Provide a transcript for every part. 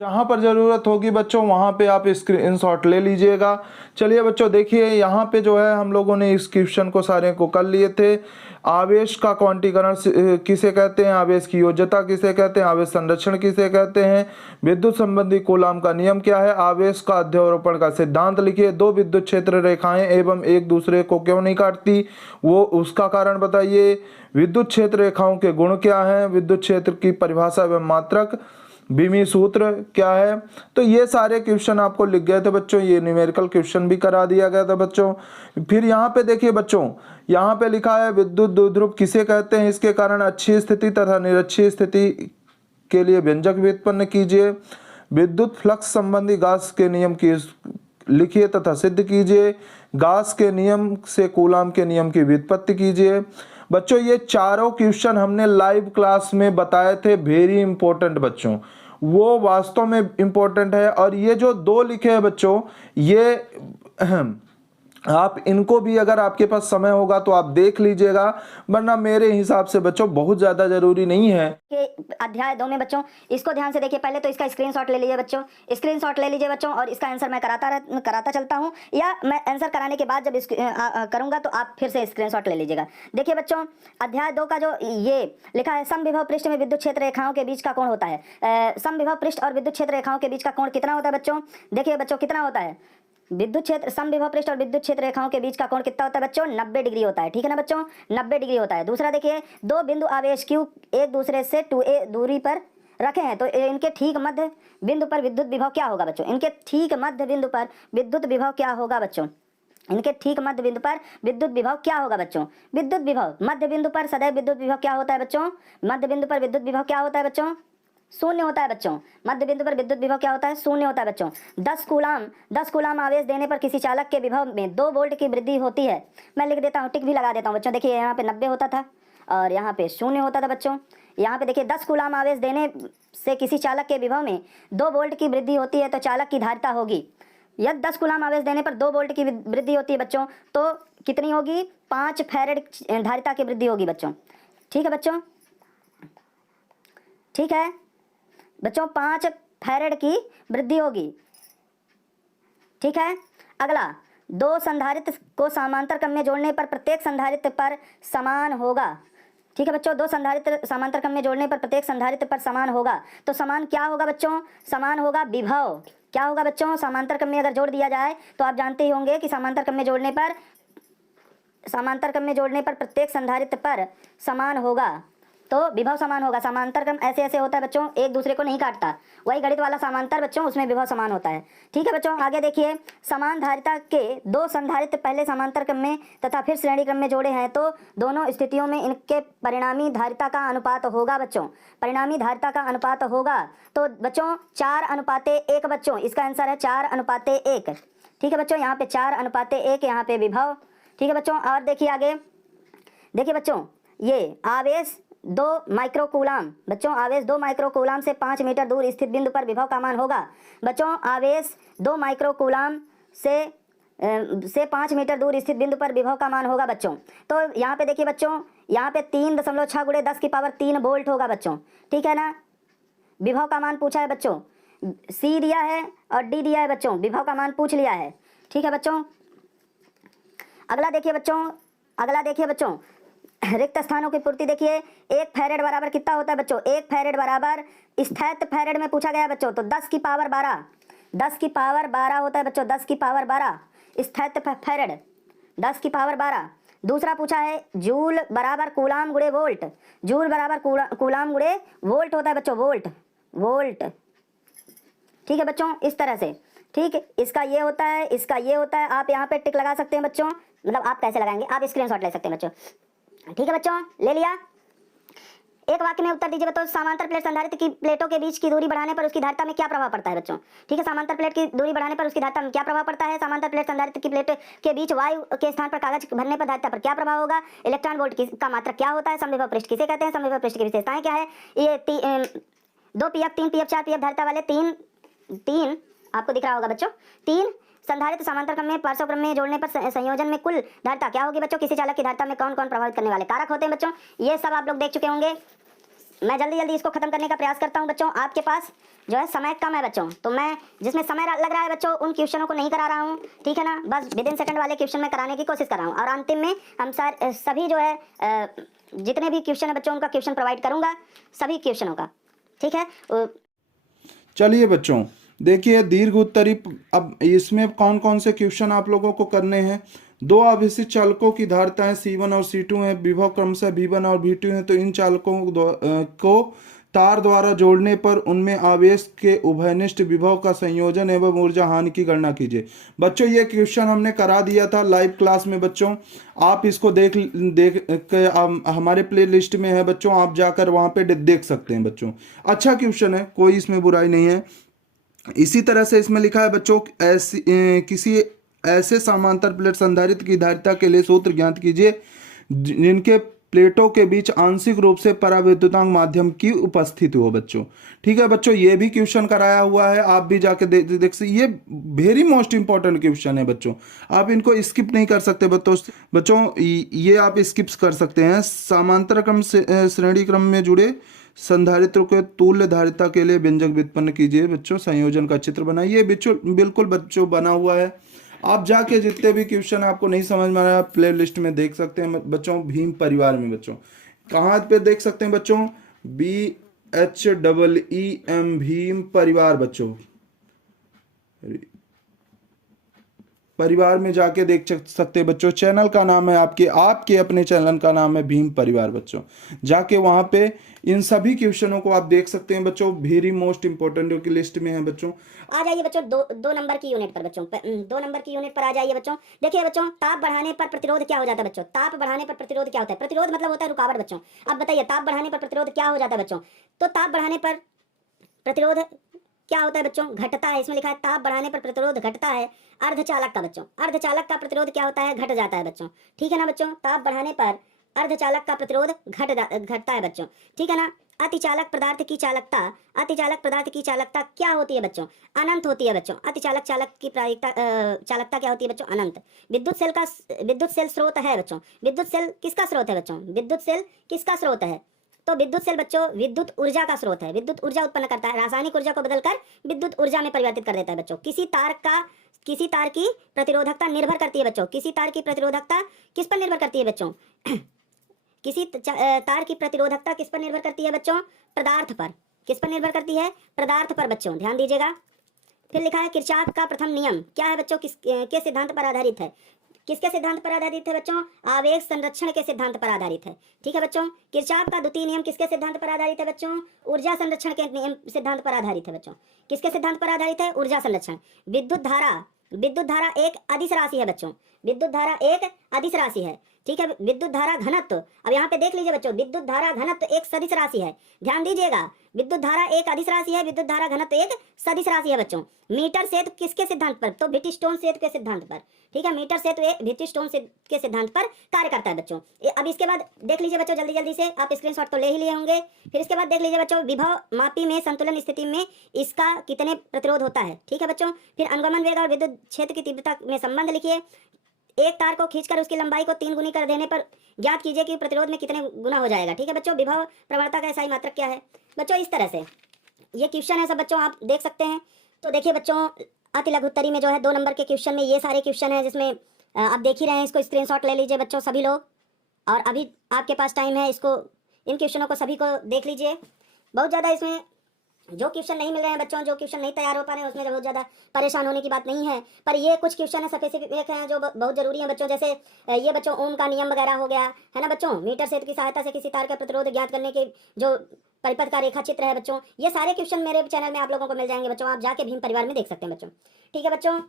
जहाँ पर ज़रूरत होगी बच्चों वहाँ पे आप स्क्रीनशॉट ले लीजिएगा। चलिए बच्चों देखिए यहाँ पे जो है हम लोगों ने इस क्वेश्चन को सारे को कर लिए थे। आवेश का क्वांटीकरण किसे कहते हैं, आवेश की योज्यता किसे कहते हैं, आवेश संरक्षण किसे कहते हैं, विद्युत संबंधी कूलाम का नियम क्या है, आवेश का अध्यारोपण का सिद्धांत लिखिए, दो विद्युत क्षेत्र रेखाएं एवं एक दूसरे को क्यों नहीं काटती वो उसका कारण बताइए, विद्युत क्षेत्र रेखाओं के गुण क्या हैं, विद्युत क्षेत्र की परिभाषा एवं मात्रक, बीमी सूत्र क्या है। तो ये सारे क्वेश्चन आपको लिख गए थे बच्चों, ये न्यूमेरिकल क्वेश्चन भी करा दिया गया था बच्चों। फिर यहाँ पे देखिए बच्चों, यहाँ पे लिखा है विद्युत द्विध्रुव किसे कहते हैं, इसके कारण अच्छी स्थिति तथा निरक्षीय स्थिति के लिए व्यंजक व्युत्पन्न कीजिए, विद्युत फ्लक्स संबंधी गाउस के नियम की लिखिए तथा सिद्ध कीजिए, गाउस के नियम से कूलाम के नियम की व्युत्पत्ति कीजिए। बच्चों ये चारों क्वेश्चन हमने लाइव क्लास में बताए थे, वेरी इंपॉर्टेंट बच्चों, वो वास्तव में इंपॉर्टेंट है। और ये जो दो लिखे हैं बच्चों, ये आप इनको भी अगर आपके पास समय होगा तो आप देख लीजिएगा, वरना मेरे हिसाब से बच्चों बहुत ज्यादा जरूरी नहीं है। अध्याय 2 में बच्चों इसको ध्यान से देखिए, पहले तो इसका स्क्रीनशॉट ले लीजिए बच्चों, स्क्रीनशॉट ले लीजिए बच्चों, और इसका आंसर मैं कराता चलता हूं, या मैं आंसर कराने के बाद जब करूंगा तो आप फिर से स्क्रीनशॉट ले लीजिएगा। देखिए बच्चों अध्याय 2 का जो ये लिखा है, समविभव पृष्ठ में विद्युत क्षेत्र रेखाओं के बीच का कोण होता है। समविभव पृष्ठ और विद्युत क्षेत्र रेखाओं के बीच का कोण कितना होता है बच्चों, देखिए बच्चों कितना होता है, विद्युत क्षेत्र समविभव पृष्ठ और विद्युत क्षेत्र रेखाओं के बीच का कोण कितना होता है बच्चों, 90 डिग्री होता है, ठीक है ना बच्चों, 90 डिग्री होता है। दूसरा देखिए, दो बिंदु आवेश Q एक दूसरे से 2a दूरी पर रखे हैं, तो इनके ठीक मध्य बिंदु पर विद्युत विभव क्या होगा बच्चों, इनके ठीक मध्य बिंदु पर विद्युत विभव क्या होगा बच्चों, इनके ठीक मध्य बिंदु पर विद्युत विभव क्या होगा बच्चों, विद्युत विभव मध्य बिंदु पर सदैव विद्युत विभव क्या होता है बच्चों, मध्य बिंदु पर विद्युत विभव क्या होता है बच्चों, शून्य होता है बच्चों, मध्य बिंदु पर विद्युत विभव क्या होता है, शून्य होता है बच्चों। 10 कूलाम आवेश देने पर किसी चालक के विभव में 2 वोल्ट की वृद्धि होती है। मैं लिख देता हूँ, टिक भी लगा देता हूँ बच्चों। देखिए यहाँ पे 90 होता था और यहाँ पे शून्य होता था बच्चों। यहाँ पे देखिए 10 कूलाम आवेश देने से किसी चालक के विभव में 2 वोल्ट की वृद्धि होती है, तो चालक की धारिता होगी, यदि 10 कूलाम आवेश देने पर 2 वोल्ट की वृद्धि होती है बच्चों, तो कितनी होगी, 5 फैरेड धारिता की वृद्धि होगी बच्चों, ठीक है बच्चों, ठीक है बच्चों, 5 फैरेड की वृद्धि होगी, ठीक है। अगला, 2 संधारित्र को समांतर क्रम में जोड़ने पर प्रत्येक संधारित्र पर समान होगा, ठीक है बच्चों, 2 संधारित्र समांतर क्रम में जोड़ने पर प्रत्येक संधारित्र पर समान होगा, तो समान क्या होगा बच्चों, समान होगा विभव, क्या होगा बच्चों, समांतर क्रम में अगर जोड़ दिया जाए तो आप जानते ही होंगे कि समांतर क्रम में जोड़ने पर प्रत्येक संधारित्र पर समान होगा, तो विभव समान होगा। समांतर क्रम ऐसे ऐसे होता है बच्चों, एक दूसरे को नहीं काटता, वही गणित वाला समांतर बच्चों, उसमें विभव समान होता है, ठीक है बच्चों। आगे देखिए, समान धारिता के 2 संधारित्र पहले समांतर क्रम में तथा फिर श्रेणी क्रम में जोड़े हैं, तो दोनों स्थितियों में इनके परिणामी धारिता का अनुपात होगा बच्चों, परिणामी धारिता का अनुपात होगा, तो बच्चों 4:1 बच्चों, इसका आंसर है 4:1, ठीक है बच्चों। यहाँ पे 4:1, यहाँ पे विभव, ठीक है बच्चों। और देखिए आगे, देखिए बच्चों ये आवेश 2 माइक्रोकूलाम बच्चों, आवेश 2 माइक्रोकूलाम से 5 मीटर दूर स्थित बिंदु पर विभव का मान होगा बच्चों, आवेश 2 माइक्रोकूलाम से 5 मीटर दूर स्थित बिंदु पर विभव का मान होगा बच्चों। तो यहाँ पे देखिए बच्चों, यहाँ पे 3.6 × 10⁻³ वोल्ट होगा बच्चों, ठीक है ना। विभव का मान पूछा है बच्चों, C दिया है और D दिया है बच्चों, विभव का मान पूछ लिया है, ठीक है बच्चों। अगला देखिए बच्चों, रिक्त स्थानों की पूर्ति देखिए, 1 फैरेड बराबर कितना होता है बच्चों, 1 फैरेड बराबर स्थायित्व फैरेड में पूछा गया बच्चों, तो 10 की पावर 12 होता है बच्चों, 10 की पावर 12 स्थायित्व फैरेड, 10 की पावर 12। दूसरा पूछा है जूल बराबर कूलाम गुणे वोल्ट, जूल बराबर कूलाम गुणे वोल्ट होता है बच्चों, वोल्ट, ठीक है बच्चों, इस तरह से, ठीक, इसका ये होता है, इसका ये होता है। आप यहाँ पे टिक लगा सकते हैं बच्चों, मतलब आप कैसे लगाएंगे, आप स्क्रीनशॉट ले सकते हैं बच्चों, ठीक है बच्चों, ले लिया। एक वाक्य में उत्तर दीजिए बच्चों, समांतर प्लेट संधारित्र की प्लेटों के बीच की दूरी बढ़ाने पर उसकी धारिता में क्या प्रभाव पड़ता है बच्चों, ठीक है। समांतर प्लेट की दूरी बढ़ाने पर उसकी धारिता में क्या प्रभाव पड़ता है, समांतर प्लेट संधारित्र की प्लेट के बीच वायु के स्थान पर कागज भरने पर धारिता पर क्या प्रभाव होगा, इलेक्ट्रॉन वोल्ट का मात्रक क्या होता है, समविभव पृष्ठ किसे कहते हैं, समविभव पृष्ठ की विशेषताएं क्या है, ये 2 pf 3 pf 4 pf धारिता वाले तीन आपको दिख रहा होगा बच्चों, 3 संधारित्र समांतर क्रम में पार्श्व क्रम में जोड़ने पर संयोजन में कुल धारिता क्या होगी बच्चों, किसी चालक की धारिता में कौन कौन प्रभावित करने वाले कारक होते हैं बच्चों, ये सब आप लोग देख चुके होंगे, मैं जल्दी जल्दी इसको खत्म करने का प्रयास करता हूँ बच्चों। आपके पास जो है समय कम है बच्चों, तो मैं जिसमें समय लग रहा है बच्चों उन क्वेश्चनों को नहीं करा रहा हूँ, ठीक है ना। बस विद इन सेकंड वाले क्वेश्चन में कराने की कोशिश कर रहा हूँ, और अंतिम में हम सभी जो है जितने भी क्वेश्चन है बच्चों उनका क्वेश्चन प्रोवाइड करूंगा, सभी क्वेश्चनों का, ठीक है। चलिए बच्चों देखिए दीर्घ उत्तरी, अब इसमें कौन कौन से क्वेश्चन आप लोगों को करने हैं। दो आवेशित चालकों की धारिताएं C1 और C2 हैं, विभव क्रमशः V1 और V2 हैं। तो इन चालकों को तार द्वारा जोड़ने पर उनमें आवेश के उभयनिष्ठ विभव का संयोजन एवं ऊर्जा हानि की गणना कीजिए। बच्चों ये क्वेश्चन हमने करा दिया था लाइव क्लास में बच्चों, आप इसको देख के हमारे प्ले लिस्ट में है बच्चों, आप जाकर वहाँ पे देख सकते हैं बच्चों। अच्छा क्वेश्चन है, कोई इसमें बुराई नहीं है। इसी तरह से इसमें लिखा है बच्चों, किसी ऐसे समांतर प्लेट संधारित्र की धारिता के लिए सूत्र ज्ञात कीजिए जिनके प्लेटों के बीच आंशिक रूप से पराविद्युतांक माध्यम की उपस्थिति हो बच्चों। ठीक है बच्चों, ये भी क्वेश्चन कराया हुआ है, आप भी जाके देख सकते। ये वेरी मोस्ट इंपॉर्टेंट क्वेश्चन है बच्चों, आप इनको स्किप नहीं कर सकते बच्चों, ये आप स्किप कर सकते हैं। समांतर क्रम से श्रेणी क्रम में जुड़े संधारित्र के तुल्य धारिता के लिए व्यंजक व्युत्पन्न कीजिए बच्चों, संयोजन का चित्र बनाइए। बिल्कुल बच्चों बना हुआ है, आप जाके जितने भी क्वेश्चन आपको नहीं समझ में आ रहा प्ले लिस्ट में देख सकते हैं बच्चों। भीम परिवार में बच्चों कहाँ पे देख सकते हैं बच्चों, BHEEM भीम परिवार बच्चों, परिवार में जाके देख सकते हैं बच्चों। चैनल का नाम है आपके अपने चैनल का नाम है भीम परिवार बच्चों, जाके वहां पे इन सभी क्वेश्चनों को आप देख सकते हैं बच्चों। वेरी मोस्ट इंपॉर्टेंट की लिस्ट में है बच्चों। आ जाइए बच्चों दो नंबर की यूनिट पर बच्चों, 2 नंबर की यूनिट पर आ जाइए बच्चों। देखिए बच्चों, ताप बढ़ाने पर प्रतिरोध क्या हो जाता है बच्चों, ताप बढ़ाने पर प्रतिरोध क्या होता है, प्रतिरोध मतलब होता है रुकावट बच्चों। अब बताइए ताप बढ़ाने पर प्रतिरोध क्या हो जाता है बच्चों, तो ताप बढ़ाने पर प्रतिरोध क्या होता है बच्चों, घटता है। इसमें लिखा है ताप बढ़ाने पर प्रतिरोध घटता है अर्धचालक का बच्चों, अर्धचालक का प्रतिरोध क्या होता है, घट जाता है बच्चों, ठीक है ना बच्चों। ताप बढ़ाने पर अर्धचालक का प्रतिरोध घटता है बच्चों, ठीक है ना। अतिचालक पदार्थ की चालकता, अतिचालक पदार्थ की चालकता क्या होती है बच्चों, अनंत होती है बच्चों। अतिचालक चालक की चालकता क्या होती है बच्चों, अनंत। विद्युत सेल स्रोत है बच्चों, विद्युत सेल किसका स्रोत है बच्चों, विद्युत सेल किसका स्रोत है, तो विद्युत सेल बच्चों विद्युत ऊर्जा का स्रोत है, विद्युत ऊर्जा उत्पन्न करता है, रासायनिक ऊर्जा को बदलकर विद्युत ऊर्जा में परिवर्तित कर देता है बच्चों। किसी तार की प्रतिरोधकता निर्भर करती है बच्चों, किसी तार की प्रतिरोधकता किस पर निर्भर करती है बच्चों किसी तार की प्रतिरोधकता किस पर निर्भर करती है बच्चों, पदार्थ पर। किस पर निर्भर करती है, पदार्थ पर बच्चों, ध्यान दीजिएगा। फिर लिखा है किरचॉफ का प्रथम नियम क्या है बच्चों, किस सिद्धांत पर आधारित है, किसके सिद्धांत पर आधारित है बच्चों, आवेश संरक्षण के सिद्धांत पर आधारित है, ठीक है बच्चों। किरचॉफ का द्वितीय नियम किसके सिद्धांत पर आधारित है बच्चों, ऊर्जा संरक्षण के नियम सिद्धांत पर आधारित है बच्चों। किसके सिद्धांत पर आधारित है, ऊर्जा संरक्षण। विद्युत धारा एक अदिश राशि है बच्चों, विद्युत धारा एक अदिश राशि है, ठीक है। विद्युत धारा घनत्व, अब यहाँ पे देख लीजिए बच्चों, विद्युत धारा घनत्व एक सदिश राशि है, ध्यान दीजिएगा। विद्युत धारा एक अदिश राशि है, विद्युत धारा घनत्व एक सदिश राशि है बच्चों। मीटर सेतु किसके सिद्धांत पर, तो व्हिटस्टोन सेतु के सिद्धांत पर, ठीक है। मीटर सेतु व्हिटस्टोन के सिद्धांत पर कार्य करता है बच्चों। अब इसके बाद देख लीजिए बच्चों, जल्दी जल्दी से आप स्क्रीनशॉट तो ले ही लिए होंगे। फिर इसके बाद देख लीजिए बच्चों, विभव मापी में संतुलन स्थिति में इसका कितने प्रतिरोध होता है, ठीक है बच्चों। फिर अनुगमन वेग और विद्युत क्षेत्र की तीव्रता में संबंध लिखिए। एक तार को खींचकर उसकी लंबाई को 3 गुनी कर देने पर ज्ञात कीजिए कि प्रतिरोध में कितने गुना हो जाएगा, ठीक है बच्चों। विभव प्रवणता का SI मात्रक क्या है बच्चों, इस तरह से ये क्वेश्चन है सब बच्चों, आप देख सकते हैं। तो देखिए बच्चों, अति लघु उत्तरी में जो है 2 नंबर के क्वेश्चन में ये सारे क्वेश्चन है, जिसमें आप देख ही रहे हैं। इसको स्क्रीनशॉट ले लीजिए बच्चों सभी लोग, और अभी आपके पास टाइम है, इसको इन क्वेश्चनों को सभी को देख लीजिए। बहुत ज़्यादा इसमें जो क्वेश्चन नहीं मिल रहे हैं बच्चों, जो क्वेश्चन नहीं तैयार हो पा रहे हैं, उसमें बहुत ज़्यादा परेशान होने की बात नहीं है। पर ये कुछ क्वेश्चन है स्पेसिफिक हैं जो बहुत जरूरी हैं बच्चों, जैसे ये बच्चों ओम का नियम वगैरह हो गया है ना बच्चों। मीटर सेतु की सहायता से किसी तार का प्रतिरोध ज्ञात करने के जो परिपथ का रेखा चित्र है बच्चों, ये सारे क्वेश्चन मेरे चैनल में आप लोगों को मिल जाएंगे बच्चों, आप जाके भीम परिवार में देख सकते हैं बच्चों, ठीक है बच्चों।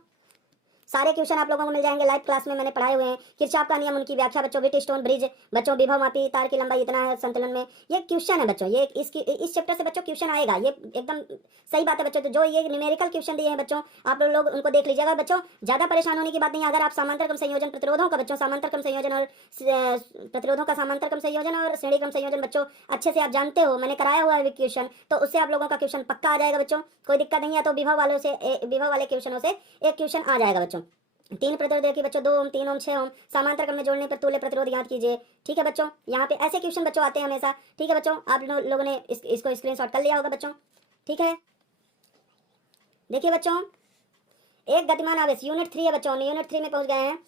सारे क्वेश्चन आप लोगों को मिल जाएंगे, लाइव क्लास में मैंने पढ़ाए हुए हैं। किरचॉफ का नियम, उनकी व्याख्या बच्चों, व्हिटस्टोन ब्रिज बच्चों, विभव मापी तार की लंबाई इतना है संतुलन में, ये क्वेश्चन है बच्चों। ये इस चैप्टर से बच्चों क्वेश्चन आएगा, ये एकदम सही बात है बच्चों। तो जो ये न्यूमेरिकल क्वेश्चन दिए हैं बच्चों, आप लोग उनको देख लीजिएगा बच्चों, ज़्यादा परेशान होने की बात नहीं है। अगर आप समांतर क्रम संयोजन प्रतिरोधों का बच्चों, समांतर क्रम संयोजन और प्रतिरोधों का समांतर क्रम संयोजन और श्रेणी क्रम संयोजन बच्चों अच्छे से आप जानते हो, मैंने कराया हुआ है क्वेश्चन, तो उससे आप लोगों का क्वेश्चन पक्का आ जाएगा बच्चों, कोई दिक्कत नहीं है। तो विभव वाले क्वेश्चनों से एक क्वेश्चन आ जाएगा बच्चों, तीन प्रतिरोध देखिए बच्चों, 2 ओम, 3 ओम, 6 ओम, समांतर क्रम में जोड़ने पर तुल्य प्रतिरोध ज्ञात कीजिए। ठीक है बच्चों, यहाँ पे ऐसे क्वेश्चन बच्चों आते हैं हमेशा। ठीक है बच्चों, आप लोगों ने इसको स्क्रीनशॉट कर लिया होगा बच्चों। ठीक है, देखिए बच्चों, एक गतिमान आवेश यूनिट 3 है बच्चों, यूनिट 3 में पहुंच गए हैं।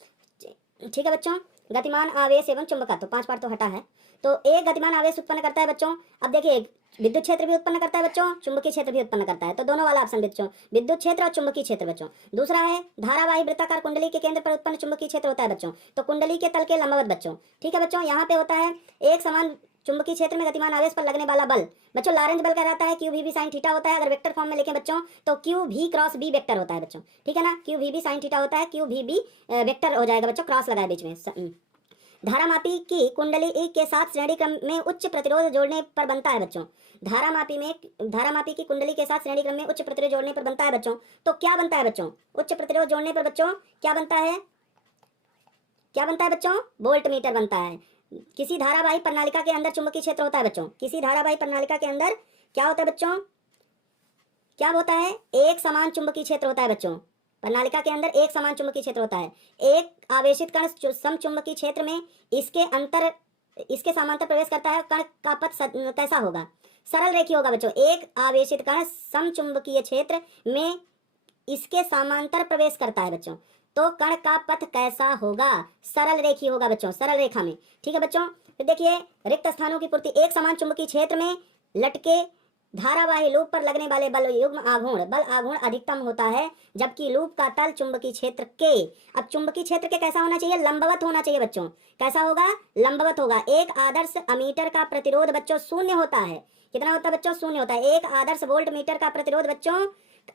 ठीक है बच्चों, गतिमान आवेश एवं चुंबकत्व, 5 पार्ट तो हटा है। तो एक गतिमान आवेश उत्पन्न करता है बच्चों। अब देखिए, विद्युत क्षेत्र भी उत्पन्न करता है बच्चों, चुंबकीय क्षेत्र भी उत्पन्न करता है। तो दोनों वाला ऑप्शन बच्चों, विद्युत क्षेत्र और चुंबकीय क्षेत्र बच्चों। दूसरा है धारावाही वृत्ताकार कुंडली के केंद्र पर उत्पन्न चुंबकीय क्षेत्र होता है बच्चों। तो कुंडली के तल के लंबवत बच्चों। ठीक है बच्चों, यहाँ पे होता है एक समान चुंबकीय क्षेत्र में गतिमान आवेश पर लगने वाला बल बच्चों लारेंज बल कहलाता है। Q V B sine theta होता है। अगर वेक्टर फॉर्म में लिखें बच्चों तो Q V cross B vector होता है बच्चों। ठीक है ना, Q V B sine theta होता है, क्यू वी बी वेक्टर हो जाएगा बच्चों, क्रॉस लगाए बीच में। धारामापी की कुंडली के साथ श्रेणी क्रम में उच्च प्रतिरोध जोड़ने पर बनता है बच्चों। धारामापी की कुंडली के साथ श्रेणी क्रम में उच्च प्रतिरोध जोड़ने पर बनता है बच्चों। तो क्या बनता है बच्चों, उच्च प्रतिरोध जोड़ने पर बच्चों क्या बनता है, क्या बनता है बच्चों, वोल्ट मीटर बनता है। किसी धारावाही प्रणालिका के अंदर चुंबकीय क्षेत्र होता है बच्चों। किसी धारावाही प्रणालिका के अंदर क्या होता है बच्चों, क्या होता है, एक समान चुंबकीय क्षेत्र होता है बच्चों। प्रणालिका के अंदर एक समान चुंबकीय क्षेत्र होता है। एक आवेशित कण समचुंबकीय क्षेत्र में इसके समांतर प्रवेश करता है। कण का पथ कैसा होगा, सरल रेखीय होगा बच्चों। एक आवेशित कण समचुंबकीय क्षेत्र में इसके समांतर प्रवेश करता है बच्चों, तो कण का पथ कैसा होगा, सरल रेखीय होगा बच्चों, सरल रेखा में। ठीक है बच्चों, फिर देखिए रिक्त स्थानों की पूर्ति, एक समान चुंबकीय क्षेत्र में लटके धारावाही लूप पर लगने वाले बल युग्म आघूर्ण, बल आघूर्ण अधिकतम होता है, जबकि लूप का तल चुंबकीय क्षेत्र के, अब चुंबकीय क्षेत्र के कैसा होना चाहिए, लंबवत होना चाहिए बच्चों। कैसा होगा, लंबवत होगा। एक आदर्श अमीटर का प्रतिरोध बच्चों शून्य होता है। कितना होता है बच्चों, शून्य होता है। एक आदर्श वोल्ट मीटर का प्रतिरोध बच्चों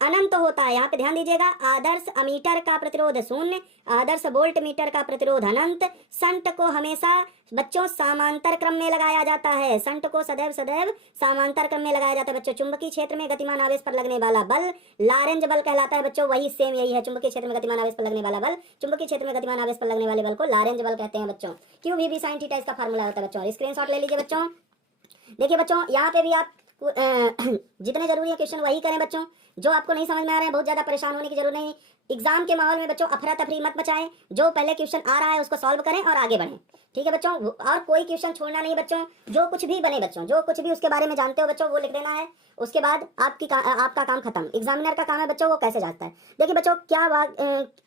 अनंत होता है। यहाँ पे ध्यान दीजिएगा, आदर्श अमीटर का प्रतिरोध शून्य, आदर्श वोल्ट मीटर का प्रतिरोध अनंत। संट को हमेशा बच्चों समांतर क्रम में लगाया जाता है। संट को सदैव समांतर क्रम में लगाया जाता है बच्चों। चुंबकीय क्षेत्र में गतिमान आवेश पर लगने वाला बल लारेंज बल कहलाता है बच्चों। वही सेम यही है, चुंबकीय क्षेत्र में गतिमान आवेश पर लगने वाला बल, चुंबकीय क्षेत्र में गतिमान आवेश पर लगने वाले बल को लारेंज बल कहते हैं बच्चों। Q V B sine theta इसका फार्मूला होता है बच्चों। स्क्रीनशॉट ले लीजिए बच्चों। देखिए बच्चों, यहाँ पे भी आप जितने जरूरी है क्वेश्चन वही करें बच्चों। जो आपको नहीं समझ में आ रहा है बहुत ज्यादा परेशान होने की जरूरत नहीं। एग्जाम के माहौल में बच्चों अफरा तफरी मत मचाएं। जो पहले क्वेश्चन आ रहा है उसको सॉल्व करें और आगे बढ़ें। ठीक है बच्चों, और कोई क्वेश्चन छोड़ना नहीं बच्चों। जो कुछ भी बने बच्चों, जो कुछ भी उसके बारे में जानते हो बच्चों वो लिख देना है। उसके बाद आपका काम खत्म। एग्जामिनर का काम है बच्चों वो कैसे जांचता है। देखिए बच्चों,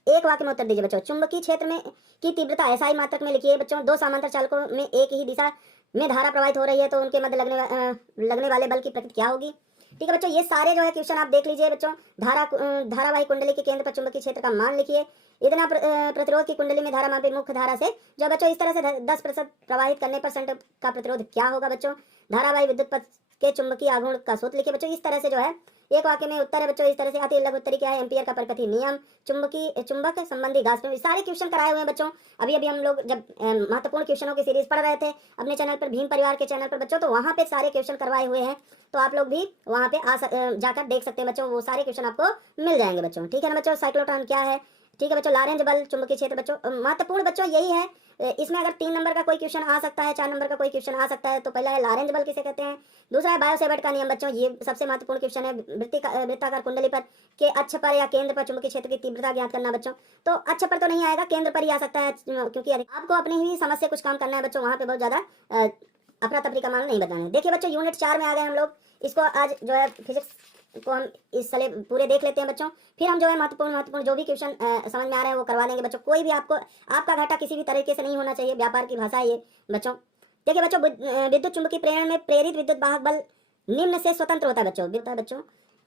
एक वाक्य में उत्तर दीजिए बच्चों। चुंबकीय क्षेत्र में की तीव्रता एसआई मात्रक में लिखिए बच्चों। दो समांतर चालकों में एक ही दिशा में धारा प्रवाहित हो रही है तो उनके मध्य लगने वाले बल की प्रकृति क्या होगी। ठीक है बच्चों, ये सारे जो है क्वेश्चन आप देख लीजिए बच्चों। धारावाही कुंडली के केंद्र पर चुंबकीय क्षेत्र का मान लिखिए। इतना प्रतिरोध की कुंडली में धारा मापी मुख्य धारा से जो बच्चों इस तरह से 10% प्रवाहित करने पर संट का प्रतिरोध क्या होगा बच्चों। धारावाही विद्युत पथ के चुंबकीय आघूर्ण का सूत्र लिखिए बच्चों। इस तरह से जो है एक वाक्य में उत्तर है बच्चों। इस तरह से अति लघु उत्तरी क्या है, एम्पियर का परकथी नियम, चुंबक संबंधी घासप्रेम, सारे क्वेश्चन कराए हुए हैं बच्चों। अभी हम लोग जब महत्वपूर्ण क्वेश्चनों की सीरीज पढ़ रहे थे अपने चैनल पर, भीम परिवार के चैनल पर बच्चों, तो वहां पे सारे क्वेश्चन करवाए हुए हैं। तो आप लोग भी वहां पे जाकर देख सकते हैं बच्चों। वो सारे क्वेश्चन आपको मिल जाएंगे बच्चों। ठीक है ना बच्चों, साइक्लोट्रॉन क्या है। ठीक है बच्चों, लारेंज बल चुंबकीय क्षेत्र बच्चों महत्वपूर्ण बच्चों यही है। इसमें अगर 3 नंबर का कोई क्वेश्चन आ सकता है, 4 नंबर का कोई क्वेश्चन आ सकता है। तो पहला है लारेंज बल किसे कहते हैं, दूसरा है बायोसेवर्ट का नियम बच्चों। ये सबसे महत्वपूर्ण क्वेश्चन है। वृत्ताकार कुंडली पर के अक्ष पर या केंद्र पर चुंबकीय क्षेत्र की तीव्रता ज्ञात करना बच्चों। तो अक्ष पर तो नहीं आएगा, केंद्र पर ही आ सकता है, क्योंकि आपको अपनी ही समझ से कुछ काम करना है बच्चों। वहां पे बहुत ज्यादा अपना तफरी का मामला नहीं बताना है। देखिए बच्चों, यूनिट 4 में आ गए हम लोग। इसको आज जो है फिजिक्स को हम इस साल पूरे देख लेते हैं बच्चों। फिर हम जो है महत्वपूर्ण जो भी क्वेश्चन समझ में आ रहे हैं वो करवा देंगे बच्चों। कोई भी आपका घाटा किसी भी तरीके से नहीं होना चाहिए। व्यापार की भाषा है ये बच्चों। देखिए बच्चों, विद्युत चुंबकीय प्रेरण में प्रेरित विद्युत वाहक बल निम्न से स्वतंत्र होता है बच्चों।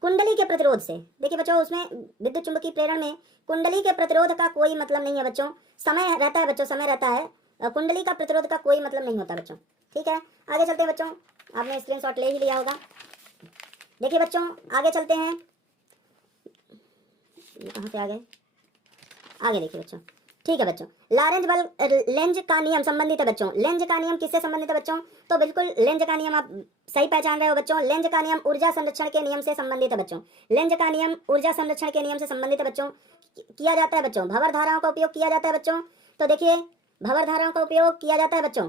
कुंडली के प्रतिरोध से। देखिए बच्चों, उसमें विद्युत चुंबकीय प्रेरण में कुंडली के प्रतिरोध का कोई मतलब नहीं है बच्चों। समय रहता है बच्चों, समय रहता है। कुंडली का प्रतिरोध का कोई मतलब नहीं होता बच्चों। ठीक है, आगे चलते हैं बच्चों। आपने स्क्रीनशॉट ले ही लिया होगा। देखिए बच्चों, आगे चलते हैं। ये कहाँ से आ गए, आगे देखिए बच्चों। ठीक है बच्चों, लारेंज बल लेंज का नियम संबंधित है बच्चों। लेंज का नियम किससे संबंधित है बच्चों, तो बिल्कुल लेंज का नियम आप सही पहचान रहे हो बच्चों। लेंज का नियम ऊर्जा संरक्षण के नियम से संबंधित है बच्चों। लेंज का नियम ऊर्जा संरक्षण के नियम से संबंधित है बच्चों। किया जाता है बच्चों, भंवर धाराओं का उपयोग किया जाता है बच्चों। तो देखिए, भंवर धाराओं का उपयोग किया जाता है बच्चों।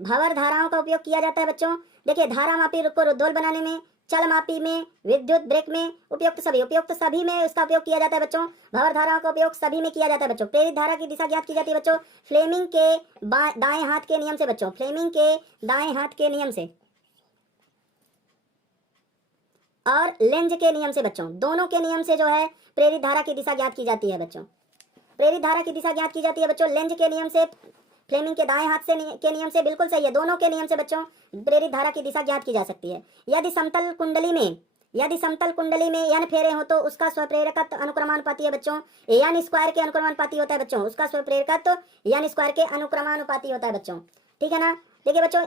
भंवर धाराओं का उपयोग किया जाता है बच्चों। देखिए, धारा मापी को रुद्धोल बनाने में चलमापी में, विद्युत ब्रेक में, उपयुक्त सभी में उसका उपयोग किया जाता है बच्चों। भंवर धाराओं का उपयोग सभी में किया जाता है बच्चों। प्रेरित धारा की दिशा ज्ञात की जाती है बच्चों फ्लेमिंग के दाएं हाथ के नियम से बच्चों, फ्लेमिंग के दाएं हाथ के नियम से और लेंज के नियम से बच्चों, दोनों के नियम से जो है प्रेरित धारा की दिशा ज्ञात की जाती है बच्चों। प्रेरित धारा की दिशा ज्ञात की जाती है बच्चों लेंज के नियम से, फ्लेमिंग के दाएं हाथ से के नियम से, बिल्कुल सही है, दोनों के नियम से बच्चों प्रेरित धारा की दिशा ज्ञात की जा सकती है। यदि समतल कुंडली में n फेरे हो तो उसका स्वप्रेरकत्व अनुक्रमानुपाती है बच्चों, n स्क्वायर के अनुक्रमानुपाती होता है बच्चों, उसका स्वप्रेरकत्व n स्क्वायर के अनुक्रमानुपाती होता है बच्चों। ठीक है ना। देखिए बच्चों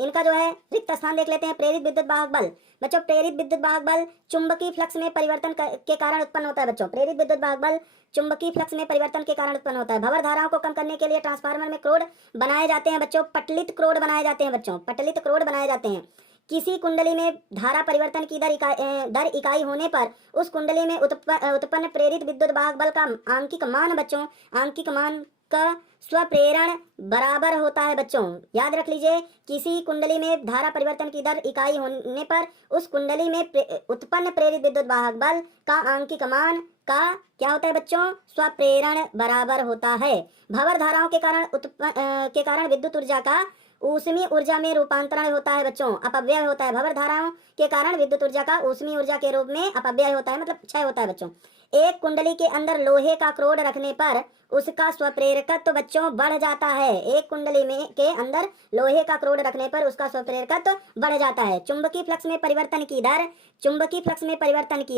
इनका जो है रिक्त स्थान देख लेते हैं। प्रेरित विद्युत वाहक बल बच्चों, प्रेरित विद्युत वाहक बल चुंबकीय फ्लक्स में परिवर्तन के कारण उत्पन्न होता है बच्चों। प्रेरित विद्युत वाहक बल चुंबकीय फ्लक्स में परिवर्तन के कारण उत्पन्न होता है। भंवर धाराओं को कम करने के लिए ट्रांसफार्मर में क्रोड बनाए जाते हैं बच्चों, पटलित क्रोड बनाए जाते हैं बच्चों, पटलित क्रोड बनाए जाते हैं। किसी कुंडली में धारा परिवर्तन की दर इकाई होने पर उस कुंडली में उत्पन्न प्रेरित विद्युत वाहक बल का आंकिक मान बच्चों, आंकिक मान का स्वप्रेरण बराबर होता है बच्चों। याद रख लीजिए, किसी कुंडली में धारा परिवर्तन की दर इकाई होने पर उस कुंडली में उत्पन्न प्रेरित विद्युत वाहक बल का आंकिक मान का क्या होता है बच्चों, स्वप्रेरण बराबर होता है। भंवर धाराओं के कारण विद्युत ऊर्जा का ऊष्मीय ऊर्जा में रूपांतरण होता है बच्चों, अपव्यय होता है। भंवर धाराओं के कारण विद्युत ऊर्जा का ऊष्मीय ऊर्जा के रूप में अपव्यय होता है, मतलब क्षय होता है बच्चों। एक कुंडली के अंदर लोहे का क्रोड रखने पर उसका स्वप्रेरकत्व बच्चों बढ़ जाता है। एक कुंडली में के अंदर लोहे का क्रोड रखने पर उसका स्वप्रेरकत्व बढ़ जाता है। चुंबकीय फ्लक्स में परिवर्तन की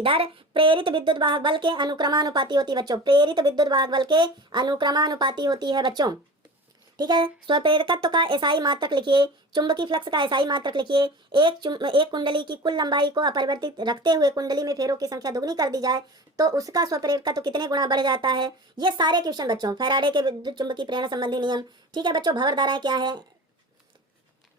दर प्रेरित विद्युत वाहक बल के अनुक्रमानुपाती होती है बच्चों, प्रेरित विद्युत वाहक बल के अनुक्रमानुपाती होती है बच्चों। ठीक है। स्वप्रेरकत्व का एसआई मात्रक लिखिए, चुंबकीय फ्लक्स का एसआई मात्रक लिखिए। एक कुंडली की कुल लंबाई को अपरिवर्तित रखते हुए कुंडली में फेरों की संख्या दुगनी कर दी जाए तो उसका स्वप्रेरकत्व कितने गुना बढ़ जाता है। ये सारे क्वेश्चन बच्चों फैराडे के विद्युत चुंबकीय प्रेरण संबंधी नियम। ठीक है बच्चों। भंवर धारा क्या है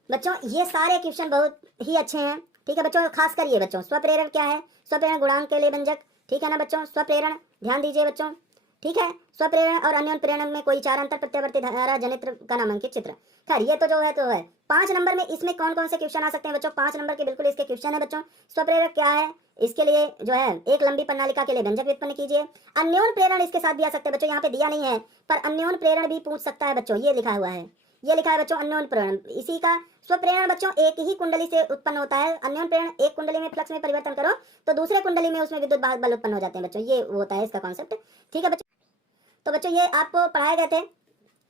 बच्चों, ये सारे क्वेश्चन बहुत ही अच्छे हैं। ठीक है बच्चों। खास कर ये बच्चों स्वप्रेरण क्या है, स्वप्रेरण गुणांक के लिए व्यंजक। ठीक है ना बच्चों। स्वप्रेरण ध्यान दीजिए बच्चों। ठीक है। स्वप्रेरण और अन्योन प्रेरण में कोई चार अंतर प्रत्यावर्ती धारा जनित्र का नामांकित चित्र। खैर ये तो है 5 नंबर में इसमें कौन कौन से क्वेश्चन आ सकते हैं बच्चों, 5 नंबर के बिल्कुल इसके क्वेश्चन है बच्चों। स्वप्रेरक क्या है, इसके लिए जो है एक लंबी प्रणालिका के लिए व्यंजक व्युत्पन्न कीजिए। अन्योन प्रेरण इसके साथ भी आ सकते हैं बच्चों, यहाँ पे दिया नहीं है पर अन्योन प्रेरण भी पूछ सकता है बच्चों, ये लिखा हुआ है, ये लिखा है बच्चों अन्योन प्रेरण। इसी का स्वप्रेरण बच्चों एक ही कुंडली से उत्पन्न होता है। अन्योन प्रेरण एक कुंडली में फ्लक्स में परिवर्तन करो तो दूसरे कुंडली में उसमें विद्युत वाहक बल उत्पन्न हो जाते हैं बच्चों, ये होता है इसका कॉन्सेप्ट। ठीक है बच्चों। तो बच्चों ये आपको पढ़ाए गए थे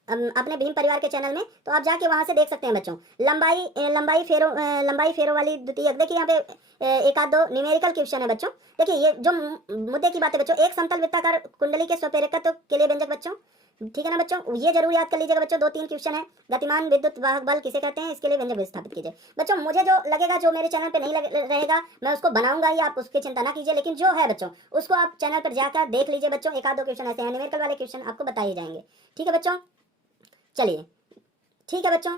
अपने भीम परिवार के चैनल में, तो आप जाके वहां से देख सकते हैं बच्चों। लंबाई फेरो वाली द्वितीयक। देखिए यहाँ पे एक आध दो न्यूमेरिकल क्वेश्चन है बच्चों। देखिए ये जो मुद्दे की बात है बच्चों, एक समतल वृत्ताकार कुंडली के स्वप्रेरकत्व के लिए व्यंजक बच्चों। ठीक है ना बच्चों, ये जरूर याद कर लीजिएगा बच्चों। 2-3 क्वेश्चन है। गतिमान विद्युत वाहक बल किसे कहते हैं, इसके लिए व्यंजक स्थापित कीजिए बच्चों। मुझे जो लगेगा, जो मेरे चैनल पे नहीं रहेगा, मैं उसको बनाऊंगा ही, आप उसकी चिंता ना कीजिए। लेकिन जो है बच्चों उसको आप चैनल पर जाकर देख लीजिए बच्चों। एक आध दो क्वेश्चन ऐसे हैं, न्यूमेरिकल वाले क्वेश्चन आपको बताए जाएंगे। ठीक है बच्चों, चलिए ठीक है बच्चों।